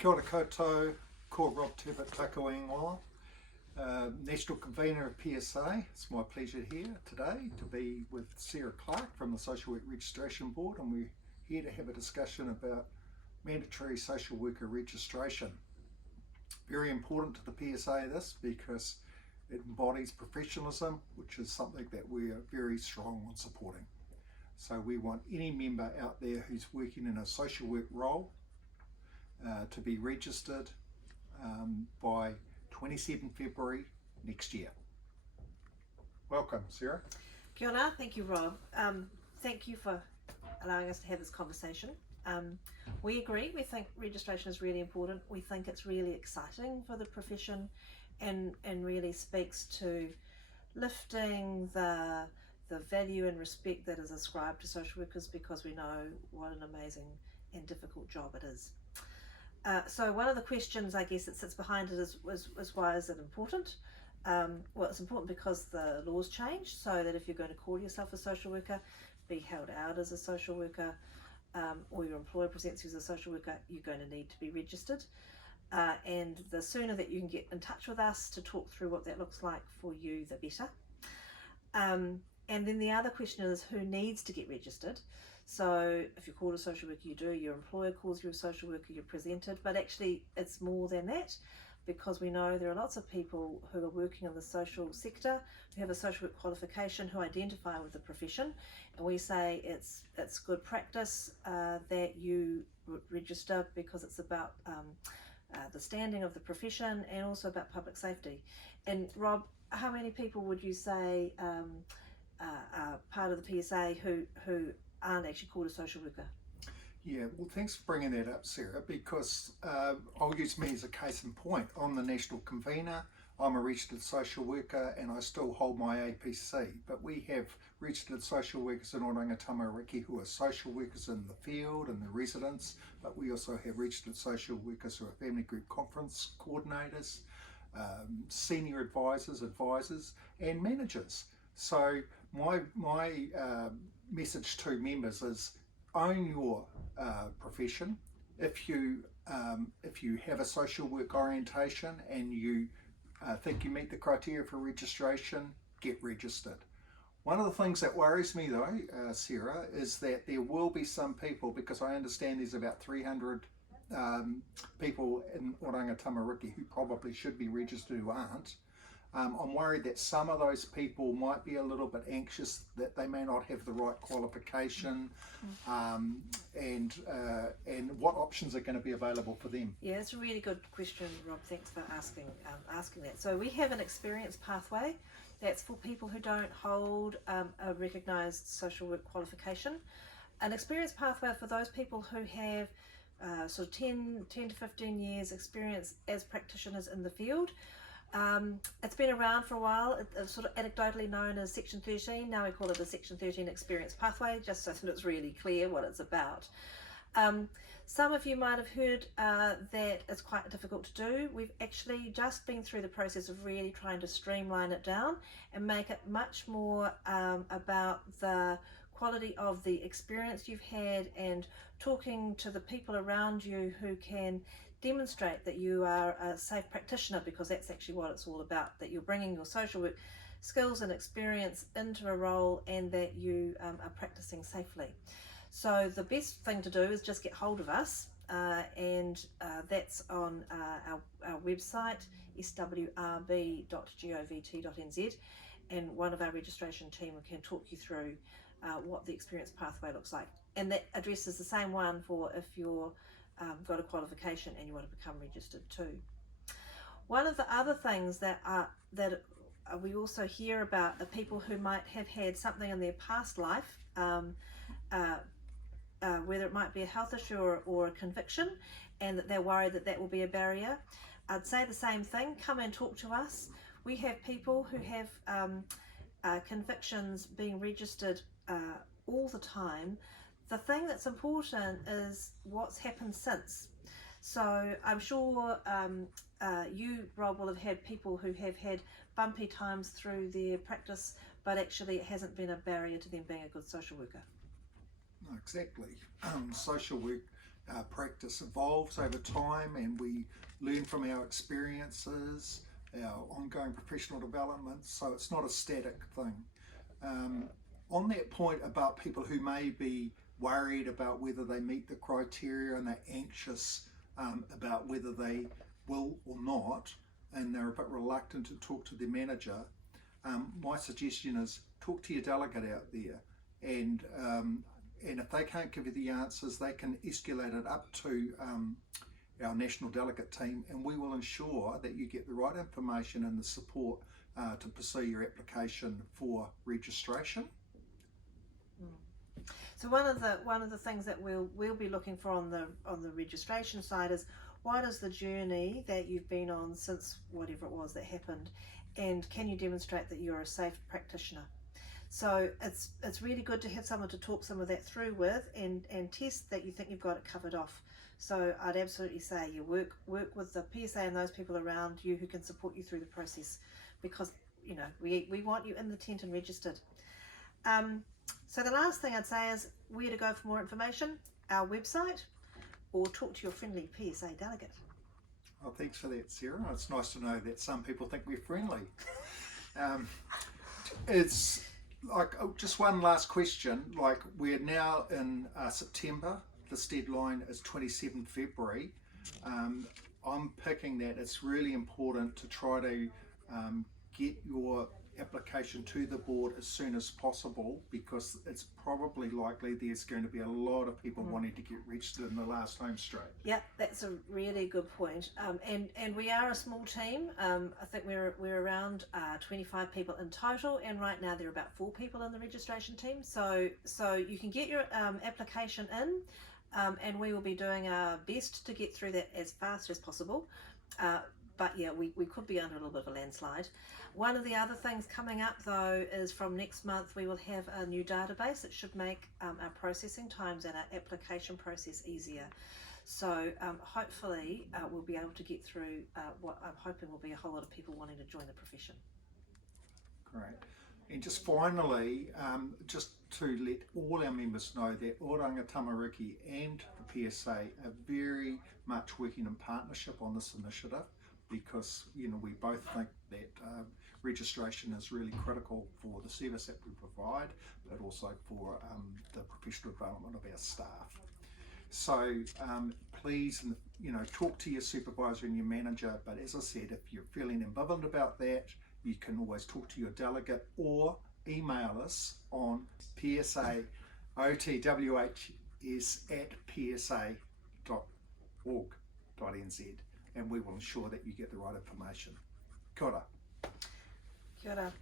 Kia ora koutou, ko Rob Teppett Takawengoa, National Convener of PSA. It's my pleasure here today to be with Sarah Clark from the Social Work Registration Board, and we're here to have a discussion about mandatory social worker registration. Very important to the PSA this because it embodies professionalism, which is something that we are very strong on supporting. So we want any member out there who's working in a social work role to be registered by 27 February next year. Welcome, Sarah. Kia ora, thank you, Rob. Thank you for allowing us to have this conversation. We agree, we think registration is really important. We think it's really exciting for the profession and really speaks to lifting the value and respect that is ascribed to social workers, because we know what an amazing and difficult job it is. So one of the questions, I guess, that sits behind it is why is it important? Well, it's important because the laws changed, so that if you're going to call yourself a social worker, be held out as a social worker, or your employer presents you as a social worker, you're going to need to be registered. And the sooner that you can get in touch with us to talk through what that looks like for you, the better. And then the other question is, who needs to get registered? So if you're called a social worker, you do, your employer calls you a social worker, you're presented, but actually it's more than that, because we know there are lots of people who are working in the social sector, who have a social work qualification, who identify with the profession, and we say it's good practice that you register, because it's about the standing of the profession and also about public safety. And Rob, how many people would you say are part of the PSA who aren't actually called a social worker? Yeah, well, thanks for bringing that up, Sarah, because I'll use me as a case in point. I'm the national convener, I'm a registered social worker, and I still hold my APC, but we have registered social workers in Oranga Tamariki who are social workers in the field and the residents, but we also have registered social workers who are family group conference coordinators, senior advisors, and managers. So my message to members is, own your profession. If you have a social work orientation and you think you meet the criteria for registration, get registered. One of the things that worries me though, Sarah, is that there will be some people, because I understand there's about 300 people in Oranga Tamariki who probably should be registered who aren't. I'm worried that some of those people might be a little bit anxious that they may not have the right qualification, and what options are going to be available for them. Yeah, it's a really good question, Rob. Thanks for asking that. So we have an experience pathway that's for people who don't hold a recognised social work qualification. An experience pathway for those people who have sort of 10 to 15 years experience as practitioners in the field. It's been around for a while. It's sort of anecdotally known as Section 13. Now we call it a Section 13 experience pathway, just so that it's really clear what it's about. Some of you might have heard that it's quite difficult to do. We've actually just been through the process of really trying to streamline it down and make it much more about the quality of the experience you've had, and talking to the people around you who can demonstrate that you are a safe practitioner, because that's actually what it's all about, that you're bringing your social work skills and experience into a role, and that you are practicing safely. So the best thing to do is just get hold of us, and that's on our website, swrb.govt.nz, and one of our registration team can talk you through what the experience pathway looks like. And that address is the same one for if you're got a qualification and you want to become registered too. One of the other things that we also hear about are people who might have had something in their past life, whether it might be a health issue or a conviction, and that they're worried that will be a barrier. I'd say the same thing. Come and talk to us. We have people who have convictions being registered all the time. The thing that's important is what's happened since. So I'm sure you, Rob, will have had people who have had bumpy times through their practice, but actually it hasn't been a barrier to them being a good social worker. Exactly. Social work practice evolves over time and we learn from our experiences, our ongoing professional development, so it's not a static thing. On that point about people who may be worried about whether they meet the criteria and they're anxious about whether they will or not, and they're a bit reluctant to talk to their manager, my suggestion is talk to your delegate out there, and if they can't give you the answers, they can escalate it up to our national delegate team, and we will ensure that you get the right information and the support to pursue your application for registration. So one of the things that we'll be looking for on the registration side is, what is the journey that you've been on since whatever it was that happened, and can you demonstrate that you're a safe practitioner? So it's really good to have someone to talk some of that through with and test that you think you've got it covered off. So I'd absolutely say you work with the PSA and those people around you who can support you through the process, because we want you in the tent and registered. So the last thing I'd say is where to go for more information: our website, or talk to your friendly PSA delegate. Oh, thanks for that, Sarah. It's nice to know that some people think we're friendly. It's like, just one last question. Like, we're now in September. This deadline is 27 February. I'm picking that it's really important to try to get your application to the board as soon as possible, because it's probably likely there's going to be a lot of people wanting to get registered in the last home straight. Yeah, that's a really good point. And we are a small team. I think we're around 25 people in total, and right now there are about 4 people in the registration team. So you can get your application in, and we will be doing our best to get through that as fast as possible. But yeah, we could be under a little bit of a landslide. One of the other things coming up though is from next month we will have a new database that should make our processing times and our application process easier. So hopefully we'll be able to get through what I'm hoping will be a whole lot of people wanting to join the profession. Great. And just finally, just to let all our members know that Oranga Tamariki and the PSA are very much working in partnership on this initiative, because we both think that registration is really critical for the service that we provide, but also for the professional development of our staff. So please, talk to your supervisor and your manager, but as I said, if you're feeling ambivalent about that, you can always talk to your delegate or email us on psaotwhs@psa.org.nz, and we will ensure that you get the right information. Kia ora. Kia ora.